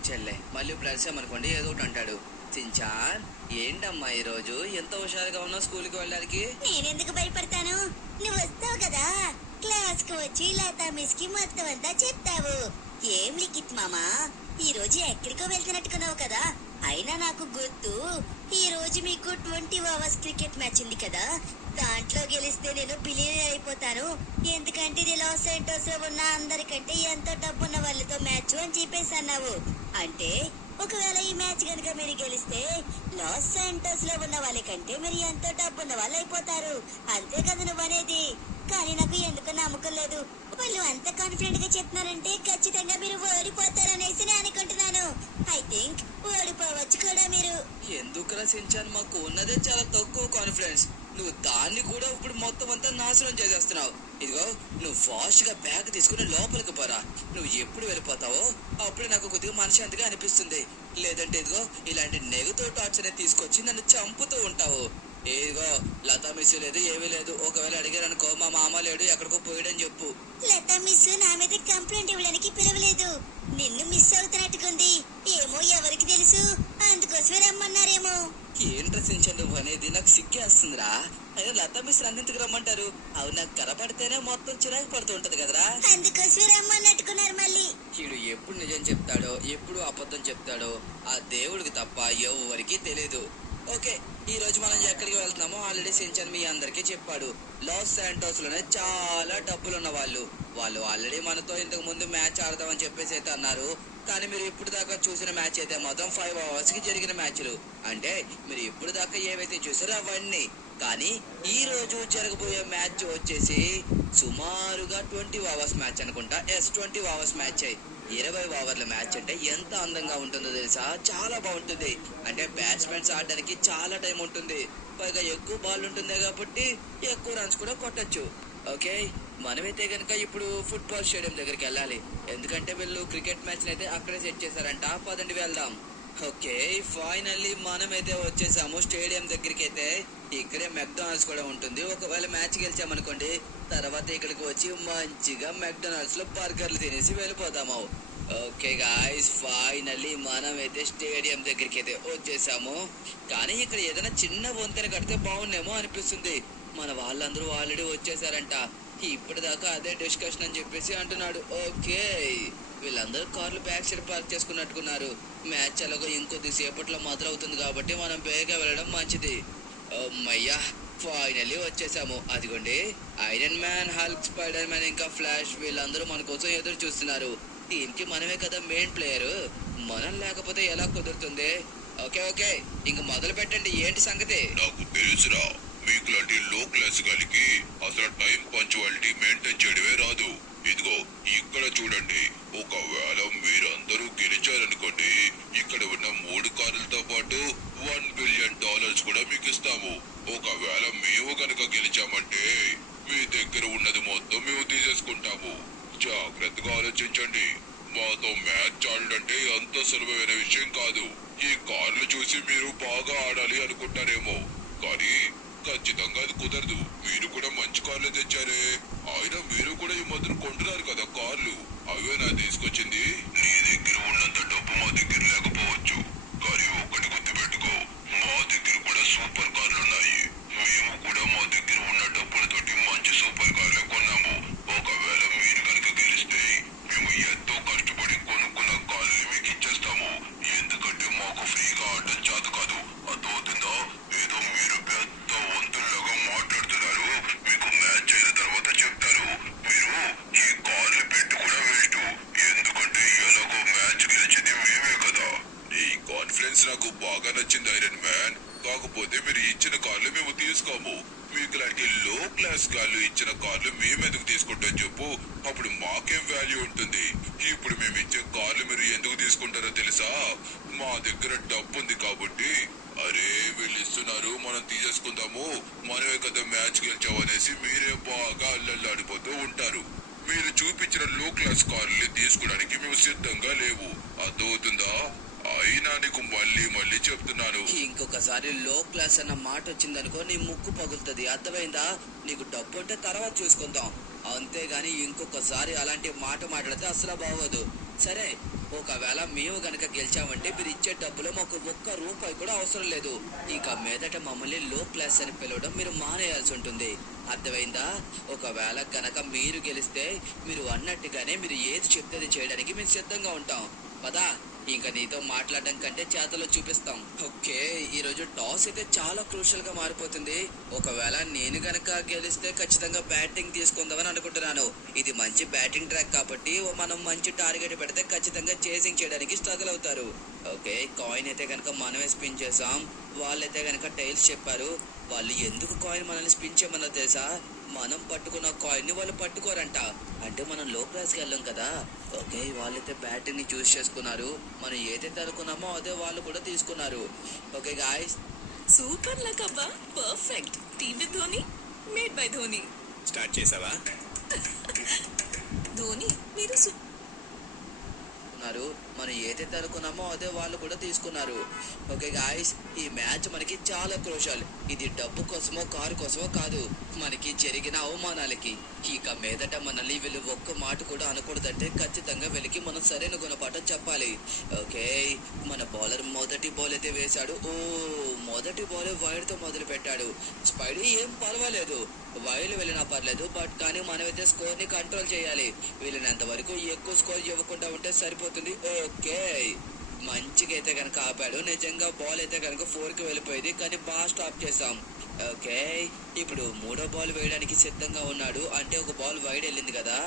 వచ్చేళ్ళే, మళ్ళీ ఇప్పుడు అరిసామనుకోండి ఏదో ఒకటి అంటాడు. సించాన్, ఏంటమ్మా ఈరోజు ఎంత హుషారుగా ఉన్నావు స్కూల్కి వెళ్ళడానికి? నేనెందుకు భయపడతాను? నువ్వు వస్తావు కదా, క్లాస్ కు వచ్చి లతా మిస్ కి మొత్తం అంతా చెప్తావు. ఏం లిఖిత్ మామా, ఈ రోజు ఎక్కడికో వెళ్తున్నట్టుకున్నావు కదా. అయినా నాకు గుర్తు, ఈ రోజు మీకు 20 ఓవర్స్ క్రికెట్ మ్యాచ్ ఉంది కదా, దాంట్లో గెలిస్తే నేను బిలియనర్ అయిపోతాను. ఎందుకంటే ఇది లాస్ ఏంటోస్ లో ఉన్న అందరికంటే ఎంతో డబ్బున్న వాళ్ళతో మ్యాచ్ అని చెప్పేసి అన్నావు. అంటే ఒకవేళ ఈ మ్యాచ్ గనుక మీరు గెలిస్తే లాస్ శాంటోస్ లో ఉన్న వాళ్ళకంటే మీరు ఎంతో డబ్బున్న వాళ్ళు అయిపోతారు. అంతే కదా నువ్వు అనేది. కానీ నాకు ఎందుకు నమ్మకం లేదు. వాళ్ళు అంత కాన్ఫిడెంట్ గా చెప్తున్నారంటే ఖచ్చితంగా మీరు ఓడిపోతారనేసి నేను అనుకుంటున్నాను. ఐ థింక్ ఓడిపోవచ్చు కూడా మీరు. ఎందుకు సించాన్, మాకు ఉన్నదే చాలా తక్కువ కాన్ఫిడెన్స్. నువ్వు దాన్ని కూడా ఇప్పుడు మొత్తం అంతా నాశనం చేసేస్తున్నావు. ఇదిగో, నువ్వు ఫాస్ట్ గా బ్యాగ్ తీసుకుని లోపలికి పోరా. నువ్వు ఎప్పుడు వెళ్ళిపోతావో అప్పుడే నాకు కొద్దిగా మనశాంతిగా అనిపిస్తుంది. లేదంటే ఇదిగో ఇలాంటి నెగటివ్ థాట్స్ అనేది తీసుకొచ్చి నన్ను చంపుతూ ఉంటావు. ఏదిగో లతా మిస్ లేదు, ఏమీ లేదు. ఒకవేళ అడిగారనుకో మా మామ లేడు, ఎక్కడికో పోయాడని చెప్పు. లతా మిస్ నా మీద కంప్లైంట్ ఇవ్వడానికి పిలవలేదు. నిన్ను మిస్ అవుతున్నట్టుకుంది. ఏమో ఎవరికి తెలుసు, అందుకోసమే రమ్మన్నారేమో. ఏంట్రా సించాన్ నువ్వు అనేది? నాకు సిగ్గేస్తుందిరా. అయినా లతా మిస్ అన్నింటికి రమ్మంటారు? అవి నాకు కనపడితేనే మొత్తం చిరాకు పడుతూ ఉంటది కదరా. అందుకోసమే రమ్మన్నట్టుకున్నారు మళ్ళీ. వీడు ఎప్పుడు నిజం చెప్తాడో ఎప్పుడు అబద్ధం చెప్తాడో ఆ దేవుడికి తప్ప ఎవరికి తెలియదు. ఓకే, ఈ రోజు మనం ఎక్కడికి వెళ్తున్నామో ఆల్రెడీ సించాన్ మీ అందరికీ చెప్పాడు. లాస్ శాంటోస్ లోనే చాలా డబ్బులున్న వాళ్ళు ఆల్రెడీ మనతో ఇంతకు ముందు మ్యాచ్ ఆడదామని చెప్పేసి అయితే అన్నారు. కానీ మీరు ఇప్పుడు దాకా చూసిన మ్యాచ్ అయితే మొత్తం 5 అవర్స్ కి జరిగిన మ్యాచ్లు. అంటే మీరు ఇప్పుడు దాకా ఏవైతే చూసారో అవన్నీ. కానీ ఈ రోజు జరగబోయే మ్యాచ్ వచ్చేసి సుమారుగా 20 ఓవర్స్ మ్యాచ్ అనుకుంటా. 20 ఓవర్స్ మ్యాచ్. 20 ఓవర్ల మ్యాచ్ అంటే ఎంత అందంగా ఉంటుందో తెలుసా? చాలా బాగుంటుంది. అంటే బ్యాట్స్మెన్స్ ఆడడానికి చాలా టైం ఉంటుంది, పైగా ఎక్కువ బాల్ ఉంటుంది కాబట్టి ఎక్కువ రన్స్ కూడా కొట్టచ్చు. ఓకే, మనమైతే కనుక ఇప్పుడు ఫుట్బాల్ స్టేడియం దగ్గరికి వెళ్ళాలి. ఎందుకంటే వీళ్ళు క్రికెట్ మ్యాచ్ అయితే అక్కడే సెట్ చేశారంట. పదండి వెళ్దాం. ఓకే, ఫైనల్లీ మనమైతే వచ్చేసాము స్టేడియం దగ్గరికి. అయితే ఇక్కడే మెక్డొనాల్డ్స్ కూడా ఉంటుంది. ఒకవేళ మ్యాచ్ గెలిచామనుకోండి, తర్వాత ఇక్కడికి వచ్చి మంచిగా మెక్డొనాల్డ్స్ లో బర్గర్లు తినేసి వెళ్ళిపోతాము. ఓకే గాయ్స్, ఫైనల్లీ మనమైతే స్టేడియం దగ్గరికి అయితే వచ్చేసాము. కానీ ఇక్కడ ఏదైనా చిన్న వంతెన కడితే బాగుండేమో అనిపిస్తుంది. మన వాళ్ళందరూ ఆల్రెడీ వచ్చేసారంట. ఇప్పటిదాకా అదే డిస్కషన్ అని చెప్పేసి అంటున్నాడు. ఓకే, వీళ్ళందరూ కార్లు బ్యాక్ సైడ్ పార్క్ చేసుకున్నట్టుకున్నారు. మ్యాచ్ ఎలాగో ఇంకొద్ది సేపట్లో మొదలవుతుంది కాబట్టి మనం బేగా వెళ్ళడం మంచిది. అమ్మయ్యా, ఫైనల్లీ వచ్చేసాము. అదిగోండి, iron man, Hulk, spider man ఇంకా ఫ్లాష్ వీళ్ళందరూ మన కోసం ఎదురు చూస్తున్నారు. దీనికి మనమే కదా మెయిన్ ప్లేయర్. మనం లేకపోతే ఎలా కుదురుతుంది? ఓకే ఓకే, ఇంక మొదలు పెట్టండి. ఏంటి సంగతి? నాకు తెలుసురా, మీకు లాంటి లో క్లాస్ గాలికి అసలు టైం పంచువాలిటీ మెయింటైన్ చేయడమే రాదు. ఇదిగో ఇక్కడ చూడండి, ఒకవేళ మీరందరూ గెలిచారనుకోండి, ఇక్కడ ఉన్న 3 కార్లతో పాటు $1 బిలియన్ కూడా మీకు ఇస్తాము. ఒకవేళ మేము కనుక గెలిచామంటే మీ దగ్గర ఉన్నది మొత్తం మేము తీసేసుకుంటాము. జాగ్రత్తగా ఆలోచించండి. మాతో మ్యాచ్ ఆడాలంటే అంత సులభమైన విషయం కాదు. ఈ కార్లు చూసి మీరు బాగా ఆడాలి అనుకుంటారేమో, కానీ ఖచ్చితంగా అది కుదరదు. మీరు కూడా మంచి కార్లు తెచ్చారే. అయినా మీరు కూడా ఈ మధ్యన కొంటున్నారు కదా కార్లు, అవే నా తీసుకొచ్చింది. నీ దగ్గర ఉన్నంత డబ్బు మా దగ్గర లేకపోవచ్చు, కానీ ఒక్కటి గుర్తుపెట్టుకో, మా దగ్గర కూడా సూపర్ కార్లు ఉన్నాయి. మేము కూడా మా దగ్గర ఉన్న డబ్బులతోటి మంచి సూపర్ కార్లు కొన్నాము. ఒకవేళ మీరు కనుక గెలిస్తే మేము ఎంతో కష్టపడి కొనుక్కున్న కార్లు మీకు ఇచ్చేస్తాము. ఎందుకంటే మాకు ఫ్రీగా ఆడడం చేత కాదు, అర్థమవుతుందా? ఏదో మీరు పెద్ద వంతుల్లాగా మాట్లాడుతున్నారు. మీకు మ్యాచ్ అయిన తర్వాత చెప్తారు. మీరు ఈ కార్లు పెట్టి కూడా వేస్ట్. ఎందుకంటే ఎలాగో మ్యాచ్ గెలిచింది మేమే కదా. ఈ కాన్ఫిడెన్స్ నాకు బాగా నచ్చింది ఐరన్ మ్యాన్. కాకపోతే మీరు ఇచ్చిన కార్లు మేము తీసుకోము. మీకు లాంటి లో క్లాస్ కార్లు ఇచ్చిన కార్లు మేమెందుకు తీసుకుంటాం చెప్పు? అప్పుడు మాకేం వాల్యూ ఉంటుంది? ఇప్పుడు మేము ఇచ్చే కార్లు మీరు ఎందుకు తీసుకుంటారో తెలుసా? మా దగ్గర డబ్బు ఉంది కాబట్టి. అరే వీళ్ళు ఇస్తున్నారు, మనం తీసేసుకుందాము, మనమే కదా మ్యాచ్ గెలిచామనేసి మీరే బాగా అల్లల్లాడిపోతూ ఉంటారు. మీరు చూపించిన లో క్లాస్ కార్లు తీసుకోవడానికి మేము సిద్ధంగా లేవు, అర్థమవుతుందా? అయినా నీకు మళ్ళీ మళ్ళీ చెప్తున్నాను, ఇంకొకసారి లో క్లాస్ అన్న మాట వచ్చిందనుకో నీ ముక్కు పగులుతుంది, అర్థమైందా? నీకు డబ్బు అంటే తర్వాత చూసుకుందాం, అంతేగాని ఇంకొకసారి అలాంటి మాట మాట్లాడితే అసలు బాగోదు. సరే, ఒకవేళ మేము గనక గెలిచామంటే మీరు ఇచ్చే డబ్బులో మాకు ఒక్క రూపాయి కూడా అవసరం లేదు. ఇక మీదట మమ్మల్ని లో క్లాస్ అని పిలవడం మీరు మానేయాల్సి ఉంటుంది. అర్థమైందా? ఒకవేళ గనక మీరు గెలిస్తే మీరు అన్నట్టుగానే మీరు ఏది చెప్తే అది చేయడానికి మేము సిద్ధంగా ఉంటాం. పదా, ఇంకా నీతో మాట్లాడడం కంటే చేతలో చూపిస్తాం. ఓకే, ఈ రోజు టాస్ అయితే చాలా క్రూషియల్ గా మారిపోతుంది. ఒకవేళ నేను గనక గెలిస్తే ఖచ్చితంగా బ్యాటింగ్ తీసుకుందామని అనుకుంటున్నాను. ఇది మంచి బ్యాటింగ్ ట్రాక్ కాబట్టి మనం మంచి టార్గెట్ పెడితే ఖచ్చితంగా చేసింగ్ చేయడానికి స్ట్రగుల్ అవుతారు. ఓకే, కాయిన్ అయితే కనుక మనమే స్పిన్ చేసాం. వాళ్ళైతే కనుక టైల్స్ చెప్పారు. వాళ్ళు ఎందుకు కాయిన్ మనల్ని స్పిన్ చేయమన్నా తెలుసా? మనం పట్టుకున్న కాయిన్ ని వాళ్ళు పట్టుకోరంట. అంటే మనం లో క్లాస్కి వెళ్ళాం కదా. ఓకే, వాళ్ళైతే బ్యాటింగ్ ని చూస్ చేసుకున్నారు. మనం ఏదైతే అనుకున్నామో అదే వాళ్ళు కూడా తీసుకున్నారు. ఓకే గాయ్స్, సూపర్ లక్ అబ్బా, perfect. Team with Dhoni, made by Dhoni. Start చేసావా? ధోని మీరు మనం ఏదైతే అనుకున్నామో అదే వాళ్ళు కూడా తీసుకున్నారు. ఓకే గాయ్స్, ఈ మ్యాచ్ మనకి చాలా క్రూషియల్. ఇది డబ్బు కోసమో కారు కోసమో కాదు, మనకి జరిగిన అవమానాలకి. ఇక మీదట మనల్ని వీళ్ళు ఒక్క మాట కూడా అనకూడదంటే ఖచ్చితంగా వీళ్ళకి మనం సరైన గుణపాఠం చెప్పాలి. ఓకే, మన బౌలర్ మొదటి బాల్ అయితే వేశాడు. మొదటి బాల్ వైడ్ తో మొదలు పెట్టాడు. స్పైడీ ఏం పర్వాలేదు, వైడ్ వెళ్ళినా పర్లేదు, బట్ కానీ మనమైతే స్కోర్ ని కంట్రోల్ చేయాలి. వీళ్ళనంత వరకు ఎక్కువ స్కోర్ ఇవ్వకుండా ఉంటే సరిపోతుంది. ఓకే, మంచిగా అయితే కనుక ఆపాడు. నిజంగా బాల్ అయితే కనుక 4 కి వెళ్ళిపోయింది, కానీ బాగా స్టాప్ చేసాం. ఓకే, ఇప్పుడు మూడో బాల్ వేయడానికి సిద్ధంగా ఉన్నాడు. అంటే ఒక బాల్ వైడ్ వెళ్ళింది కదా.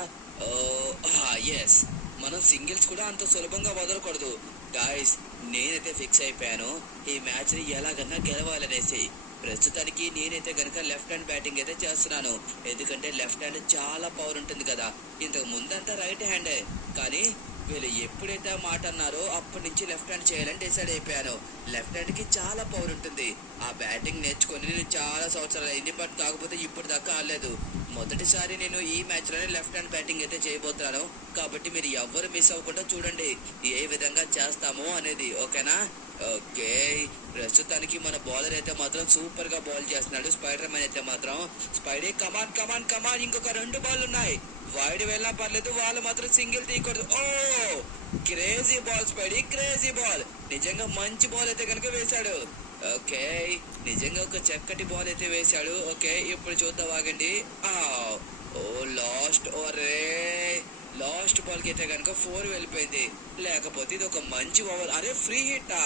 ఎస్, మనం సింగిల్స్ కూడా అంత సులభంగా వదలకూడదు గాయస్. నేనైతే ఫిక్స్ అయిపోయాను ఈ మ్యాచ్ ని ఎలాగన్నా గెలవాలనేసి. ప్రస్తుతానికి నేనైతే గనక లెఫ్ట్ హ్యాండ్ బ్యాటింగ్ అయితే చేస్తున్నాను. ఎందుకంటే లెఫ్ట్ హ్యాండ్ చాలా పవర్ ఉంటుంది కదా. ఇంతకు ముందంతా రైట్ హ్యాండే, కానీ వీళ్ళు ఎప్పుడైతే ఆ మాట అన్నారో అప్పటి నుంచి లెఫ్ట్ హ్యాండ్ చేయాలని డిసైడ్ అయిపోయాను. లెఫ్ట్ హ్యాండ్ కి చాలా పవర్ ఉంటుంది. ఆ బ్యాటింగ్ నేర్చుకొని నేను చాలా సంవత్సరాలు అయింది, బట్ కాకపోతే ఇప్పుడు దాకా ఆడలేదు. మొదటిసారి నేను ఈ మ్యాచ్ లోనే లెఫ్ట్ హ్యాండ్ బ్యాటింగ్ అయితే చేయబోతున్నాను. కాబట్టి మీరు ఎవ్వరు మిస్ అవ్వకుండా చూడండి ఏ విధంగా చేస్తామో అనేది. ఓకేనా? ఓకే, ప్రస్తుతానికి మన బౌలర్ అయితే మాత్రం సూపర్ గా బాల్ చేస్తున్నాడు. స్పైడర్ మ్యాన్ అయితే మాత్రం స్పైడీ కమాన్ కమాన్ కమాన్, ఇంకొక 2 బాల్ ఉన్నాయి. వైడ్ వెళ్ళినా పర్లేదు, వాళ్ళు మాత్రం సింగిల్ తీయకూడదు. Crazy ball Spidey, crazy ball. నిజంగా మంచి బాల్ అయితే కనుక వేశాడు. ఓకే, నిజంగా ఒక చక్కటి బాల్ అయితే వేశాడు. ఓకే, ఇప్పుడు చూద్దాం, ఆగండి. లాస్ట్ బాల్ కి అయితే కనుక 4 వెళ్ళిపోయింది. లేకపోతే ఇది ఒక మంచి ఓవర్. అరే, ఫ్రీ హిట్టా?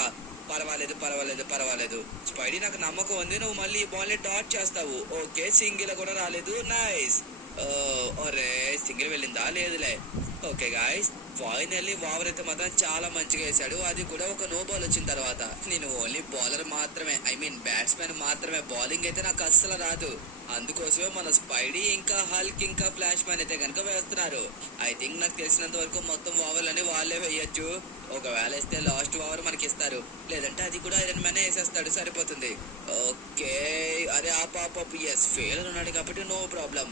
పర్వాలేదు పర్వాలేదు పర్వాలేదు స్పైడీ, నాకు నమ్మకం ఉంది నువ్వు మళ్ళీ ఈ బాల్ ని డాట్ చేస్తావు. ఓకే, సింగిల్ కూడా రాలేదు. నైస్. అరే, సింగిల్ వెళ్ళిందా? లేదులే. ఓకే గాయస్, ఫైనల్లీ ఓవర్ అయితే మాత్రం చాలా మంచిగా వేశాడు. అది కూడా ఒక నో బాల్ వచ్చిన తర్వాత. నేను ఓన్లీ బౌలర్ మాత్రమే, ఐ మీన్ బ్యాట్స్మెన్ మాత్రమే. బౌలింగ్ అయితే నాకు అస్సలు రాదు. అందుకోసమే మన స్పైడీ ఇంకా హల్క్ ఇంకా ఫ్లాష్ మ్యాన్ అయితే కనుక వేస్తున్నారు. ఐ థింక్ నాకు తెలిసినంత వరకు మొత్తం ఓవర్లని వాళ్ళే వేయొచ్చు. ఒకవేళ ఇస్తే లాస్ట్ ఓవర్ మనకి ఇస్తారు, లేదంటే అది కూడా ఐరన్ మ్యాన్ వేసేస్తాడు, సరిపోతుంది. ఓకే, అరే ఆపాప, ఎస్ ఫెయిల్ ఉన్నాడు కాబట్టి నో ప్రాబ్లం.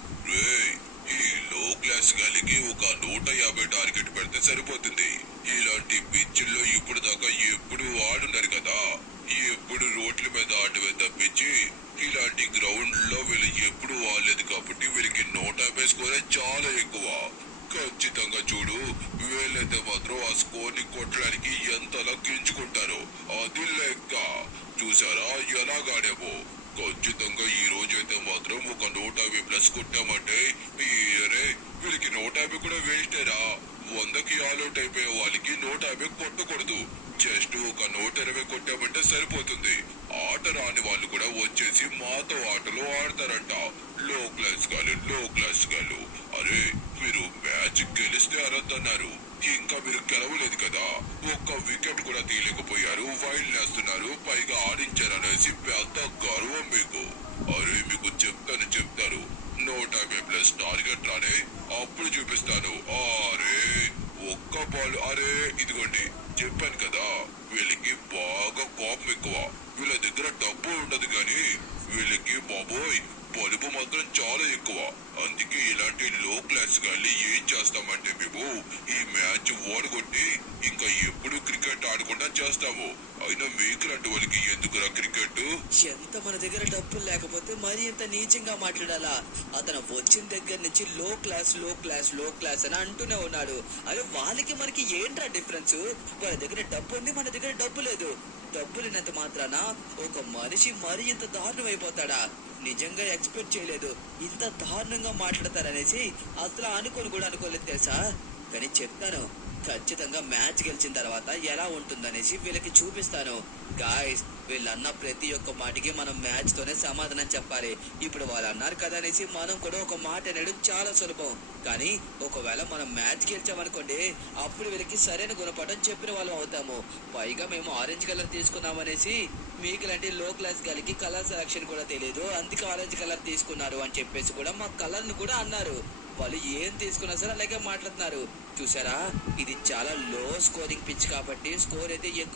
ఈ లో క్లాస్ గాలికి ఒక 150 టార్గెట్ పెడితే సరిపోతుంది. ఇలాంటి పిచ్చుల్లో ఇప్పుడు దాకా ఎప్పుడు ఆడున్నారు కదా. ఎప్పుడు రోడ్ల మీద ఆడవే తప్పించి ఇలాంటి గ్రౌండ్ లో వీళ్ళు ఎప్పుడు ఆడలేదు కాబట్టి వీళ్ళకి 150 స్కోరే చాలా ఎక్కువ. ఖచ్చితంగా చూడు, వీళ్ళైతే మాత్రం ఆ స్కోర్ ని కొట్టడానికి ఎంతలా గించుకుంటారో అది లెక్క. చూసారా ఎలాగాడేమో. ఖచ్చితంగా ఈ రోజు అయితే మాత్రం ఒక 150+ కొట్టామంటే వీళ్ళకి 150 కూడా వేస్టేరా. 100కి ఆల్అౌట్ అయిపోయే వాళ్ళకి 150 కొట్టకూడదు. జస్ట్ ఒక 120 కొట్టామంటే సరిపోతుంది. ఆట రాని వాళ్ళు కూడా వచ్చేసి మాతో ఆటలో ఆడతారంట. లో క్లాస్ గాలు. అరే, మీరు మ్యాచ్ గెలిస్తే అరద్దన్నారు, ఇంకా మీరు గెలవలేదు కదా. ఒక్క వికెట్ కూడా తీయలేకపోయారు, వైల్డ్ వేస్తున్నారు, పైగా ఆడించారనేసి పెద్ద గర్వం మీకు. అరే, మీకు చెప్తాను 150+ టార్గెట్ రానే, అప్పుడు చూపిస్తాను. అరే, ఒక్క బాల్. అరే, ఇదిగోండి, చెప్పాను కదా వీళ్ళకి బాగా కోపం ఎక్కువ. వీళ్ళ దగ్గర డబ్బు ఉండదు కానీ వీళ్ళకి బాబోయ్ బలుపు మాత్రం చాలా ఎక్కువ. అందుకే ఇలాంటి లో క్లాస్ గాని ఏం చేస్తామంటే మేము ఈ మ్యాచ్ ఓడగొట్టి ఇంకా ఎప్పుడు క్రికెట్ ఆడకుండా చేస్తాము. అయినా మీకు లాంటి వాళ్ళకి ఎందుకురా క్రికెట్? ఎంత మన దగ్గర డబ్బులు లేకపోతే మరి ఇంత నీచంగా మాట్లాడాలా? అతను వచ్చిన దగ్గర నుంచి లో క్లాస్ లో క్లాస్ లో క్లాస్ అని అంటూనే ఉన్నాడు. అరే వాళ్ళకి మనకి ఏంట్రా డిఫరెన్స్? వాళ్ళ దగ్గర డబ్బు ఉంది, మన దగ్గర డబ్బు లేదు. డబ్బు లేనంత మాత్రాన ఒక మనిషి మరి ఇంత దారుణం అయిపోతాడా? నిజంగా ఎక్స్పెక్ట్ చేయలేదు ఇంత దారుణంగా మాట్లాడతారనేసి. అసలు అనుకోలేదు తెలుసా. కానీ చెప్తాను, ఖచ్చితంగా మ్యాచ్ గెలిచిన తర్వాత ఎలా ఉంటుందనేసి వీళ్ళకి చూపిస్తాను. గాయస్, వీళ్ళన్న ప్రతి ఒక్క మాటకి మనం మ్యాచ్ తోనే సమాధానం చెప్పాలి. ఇప్పుడు వాళ్ళు అన్నారు కదా అనేసి మనం కూడా ఒక మాట అనడం చాలా సులభం. కానీ ఒకవేళ మనం మ్యాచ్ గెలిచామనుకోండి, అప్పుడు వీళ్ళకి సరైన గుణపాఠం చెప్పిన వాళ్ళం అవుతాము. పైగా మేము ఆరెంజ్ కలర్ తీసుకున్నామనేసి మీకు లాంటి లో క్లాస్ గాలికి కలర్ సెలక్షన్ కూడా తెలియదు, అందుకే ఆరెంజ్ కలర్ తీసుకున్నారు అని చెప్పేసి కూడా మా కలర్ ను కూడా అన్నారు. వాళ్ళు ఏం తీసుకున్నా సరే అలాగే మాట్లాడుతున్నారు. చూసారా, ఇది చాలా లో స్కోరింగ్ పిచ్ కాబట్టి స్కోర్ అయితే ఎక్కువ